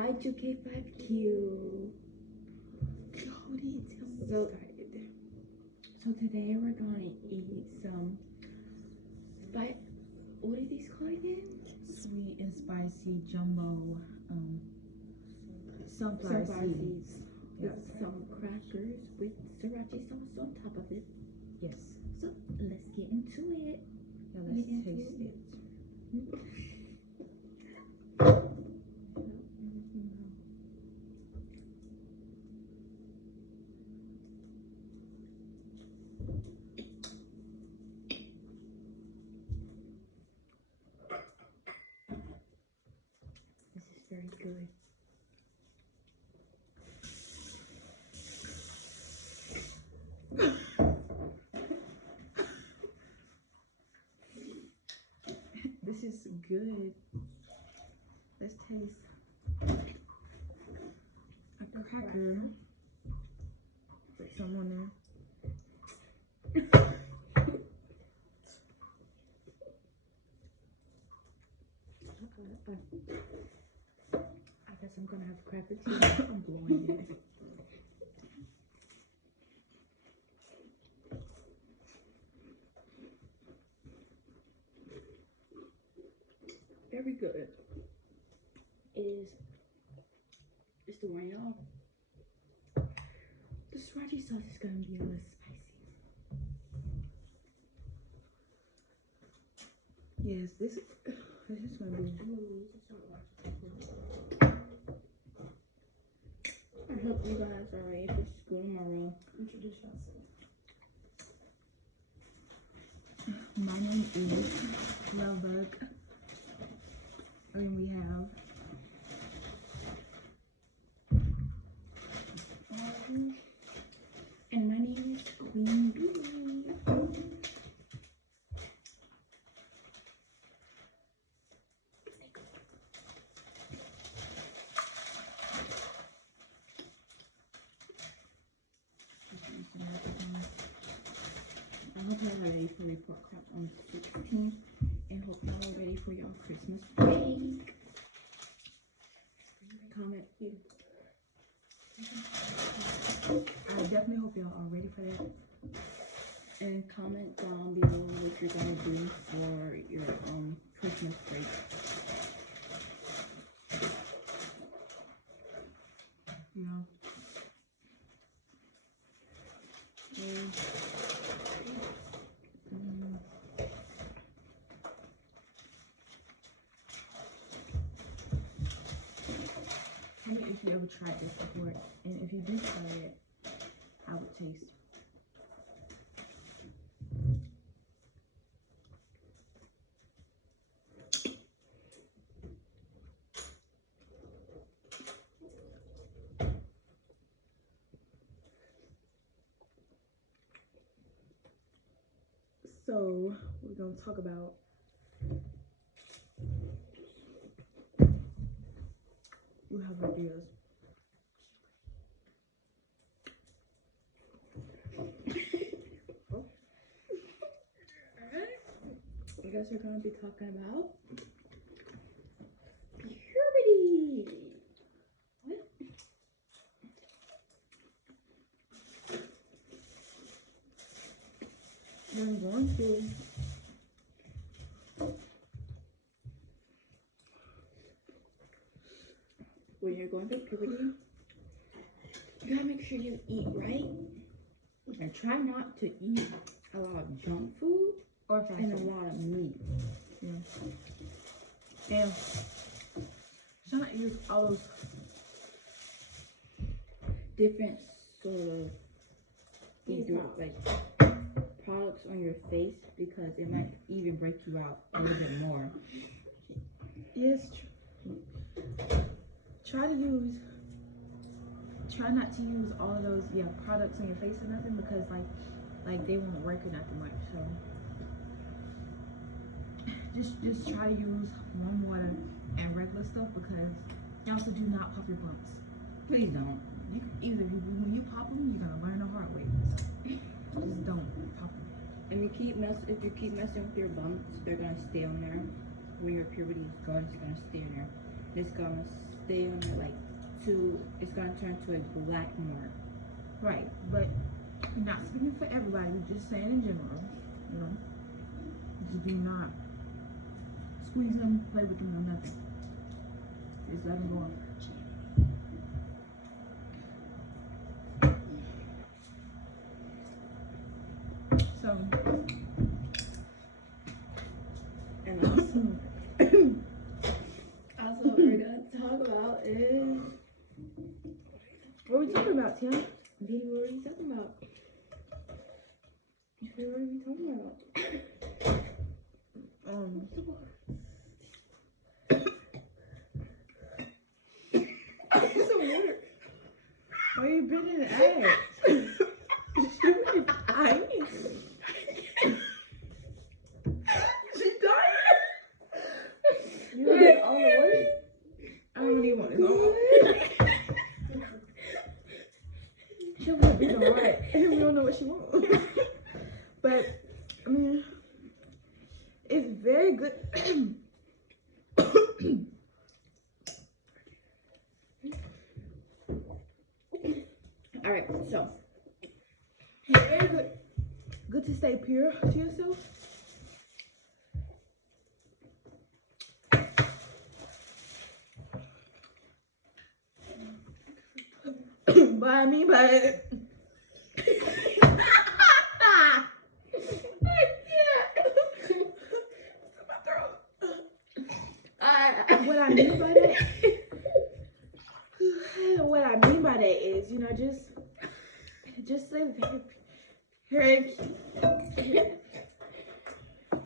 Hi 2K5Q. Cody, So today we're gonna eat some what are these called again? sweet and spicy jumbo sunflower seeds. With some crackers with sriracha sauce on top of it. Yes. So let's get into it. Yeah, let's taste it. This is very good. This is good. Let's taste a cracker. Put some on there. I guess I'm gonna have cracker too. I'm blowing it. Very good. It's the one, y'all. The sriracha sauce is gonna be a little spicy. Yes, this is gonna be. I hope you guys are ready for school tomorrow. Introduce yourself. My name is Lovebug. And we have and my name is Queen Bee. I hope y'all are ready for report card on the 16th and hope y'all are ready for y'all Christmas break. Comment here. I definitely hope y'all are ready for that. And comment down below what you're gonna do for your Christmas break. Yeah. Tell me if you ever tried this before, and if you do try it, how it tastes. So we're gonna talk about you have ideas. I guess we're gonna be talking about puberty. What? I'm going to. When you're going through puberty, you gotta make sure you eat right and try not to eat a lot of junk food Or fast and a food. lot of meat. Yeah. And try not to use all those Different sort of like products on your face because it might even break you out a little bit more. Yes. Try not to use all of those products on your face or nothing because like they won't work or nothing much. So just try to use warm water and regular stuff because and also do not pop your bumps. Please don't. When you pop them, you're gonna learn the hard way. So just don't pop them. And if you keep messing with your bumps, they're gonna stay on there. When your puberty is gone, it's gonna stay in there. It's gonna stay on it like it's gonna turn to a black mark. Right, but you're not speaking for everybody. We're just saying in general, you know. Just do not squeeze them, play with them, or nothing. Just let them go on. So, And also what we're gonna talk about is what are we talking about, Tim? Dee, what are you talking about? What are we talking about? Some water. Why are you bending the ass? She died. You want it all the way? I don't even want it all. She was being alright. We don't know what she wants. But I mean, it's very good. All right, so Very good. Good to stay pure to yourself. But I mean by it. What I mean by that, what I mean by that is, you know, just stay very.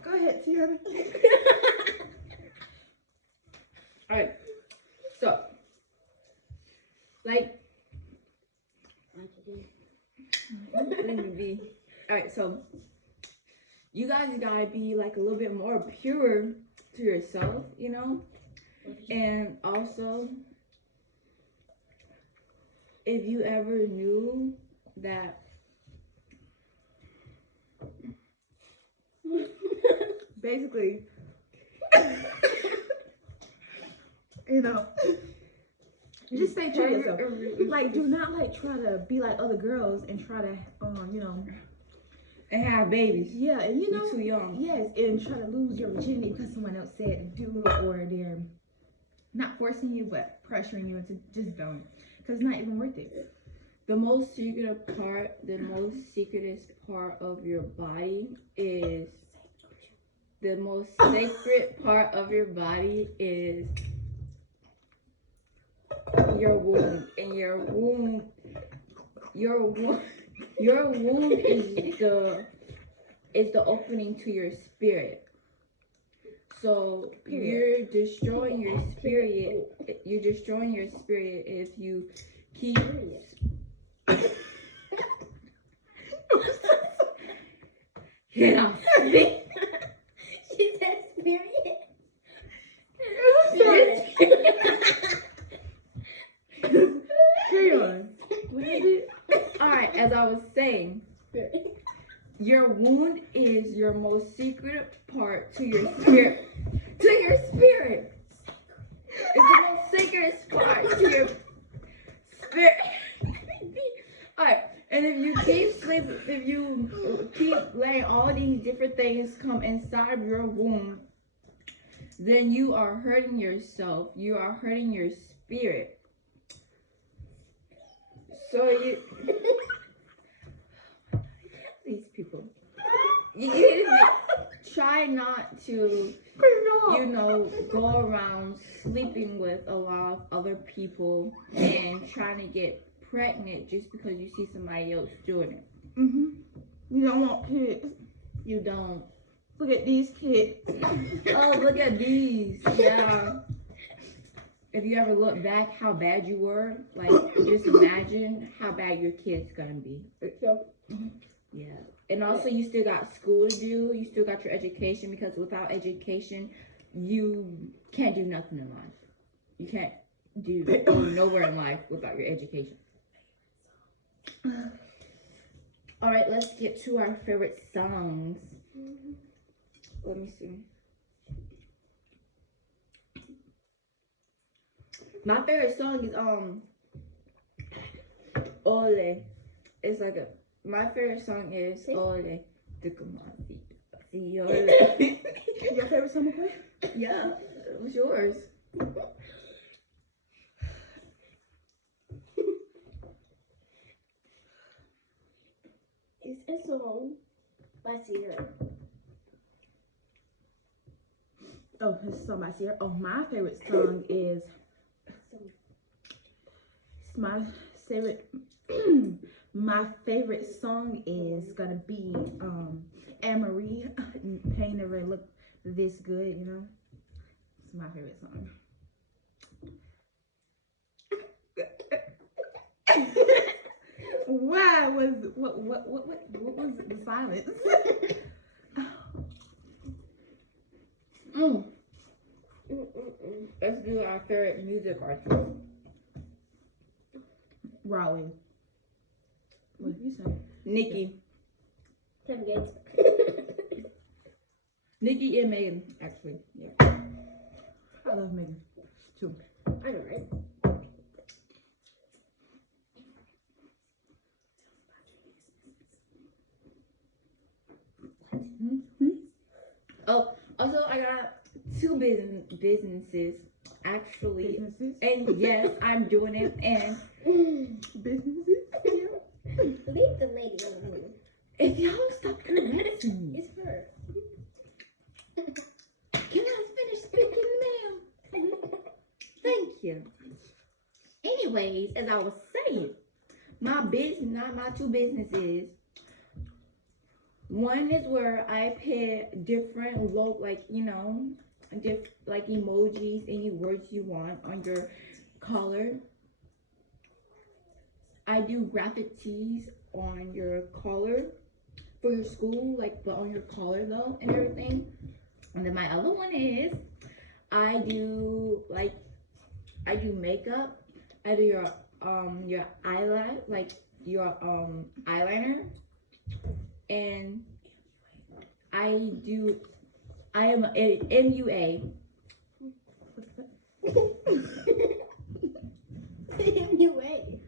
Go ahead, Tiana. all right, so like all right, so you guys gotta be like a little bit more pure to yourself, you know. And also, if you ever knew that Basically, you know, just stay true to yourself. Like, do not like try to be like other girls and try to, you know, and have babies. yeah, and you know, You're too young. yes, and try to lose your virginity because someone else said to do it, or they're not forcing you but pressuring you into just don't, because it's not even worth it. The most secretive part of your body is the most sacred part of your body is your womb, and your womb is the opening to your spirit. So you're destroying your spirit. You're destroying your spirit if you keep. Yeah. She said spirit. Carry on. Alright, as I was saying, your wound is your most secret part to your spirit. To your spirit. It's the most sacred part to your spirit. Alright, and if you keep sleeping, if you keep letting all these different things come inside of your womb, then you are hurting yourself. You are hurting your spirit. So you these people. You try not to, you know, go around sleeping with a lot of other people and trying to get pregnant just because you see somebody else doing it. You don't want kids. You don't. Look at these kids. Oh, look at these. Yeah. If you ever look back how bad you were, like, just imagine how bad your kid's gonna be. Yeah. And also, you still got school to do. You still got your education, because without education, you can't do nothing in life. You can't go nowhere in life without your education. All right, let's get to our favorite songs. Let me see. My favorite song is Ole. It's like a. My favorite song is Ole. See Ole. Your favorite summer play? Yeah, what's yours? It's a song by Sierra. Oh, this is song by Sierra. Oh, my favorite song is my favorite. My favorite song is gonna be Anne Marie. Pain never looked this good, you know. It's my favorite song. Why was what was the silence? Let's do our favorite music artist. Raleigh. What did you say? Nikki. Kevin Gates. Nikki and Megan, actually. Yeah. I love Megan too. I know, right? Oh, also I got two businesses actually, Businesses. and yes, I'm doing it. And Businesses. Leave the lady alone. if y'all stop correcting me, It's her. can I finish speaking, ma'am? Thank you. Anyways, as I was saying, my two businesses. One is where I put different like emojis, any words you want on your collar. I do graphic tees on your collar for your school, but on your collar though and everything. And then my other one is I do makeup. I do your eyeliner, eyeliner, and I am a MUA. MUA.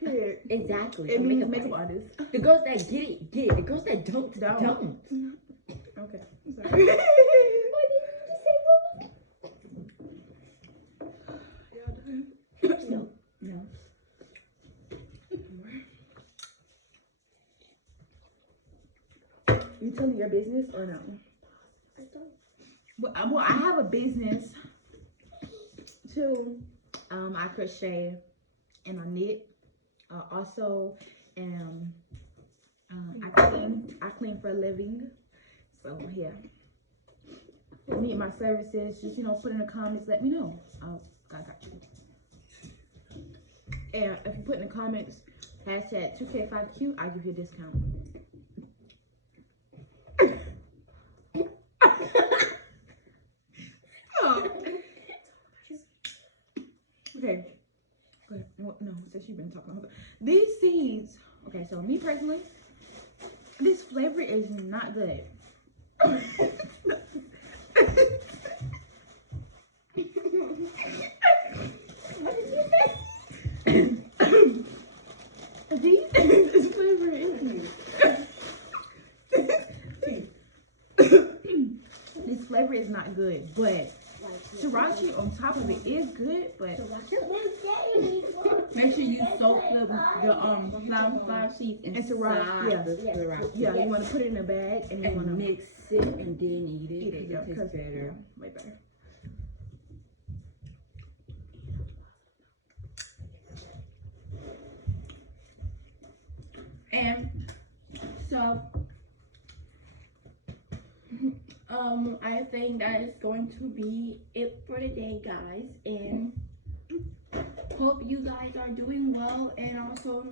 Period. Exactly. It a means makeup artist. The girls that get it, get it. The girls that don't. Okay. I'm sorry. What did you just say? No. No. You tell me your business or no? I don't. Well, I have a business too. I crochet and I knit. Also, I clean for a living. So yeah. If you need my services, just put in the comments. Let me know. I got you. And if you put in the comments hashtag 2K5Q, I'll give you a discount. Oh. Okay. No, since you've been talking about these seeds. Okay, so me personally, this flavor is not good. This flavor is this flavor is not good, but sriracha on top of it is good, but Make sure you soak the flower seeds inside the sriracha. yeah, you want to put it in a bag and you want to mix it and then eat it. eat it. Yeah, It tastes better. Way better. And so I think that is going to be it for today, guys, and hope you guys are doing well, and also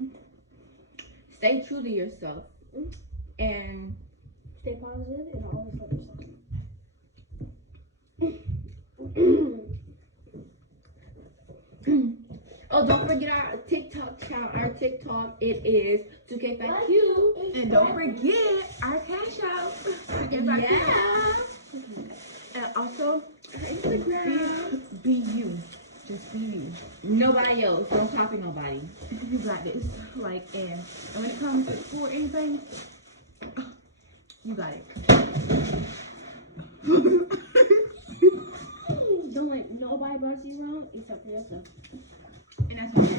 stay true to yourself and Stay positive and all this other stuff. oh, don't forget our TikTok channel. Our TikTok, it is 2K5Q. And don't forget our cash out. Yeah. And also Instagram. be you. Just be you. Nobody else. Don't copy nobody. You got this. Like, and when it comes for anything, you got it. Don't let nobody boss you around except for yourself. And that's what